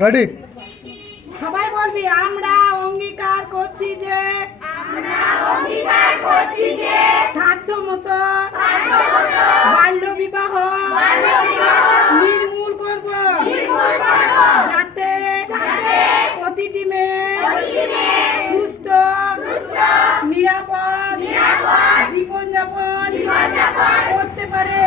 Ready? সবাই বলবি, আমরা অঙ্গীকার করছি যে সাধ্যমতো বাল্য বিবাহ নির্মূল করব, যাতে প্রতিটি মেয়ে সুস্থ নিরাপদ জীবনযাপন করতে পারে।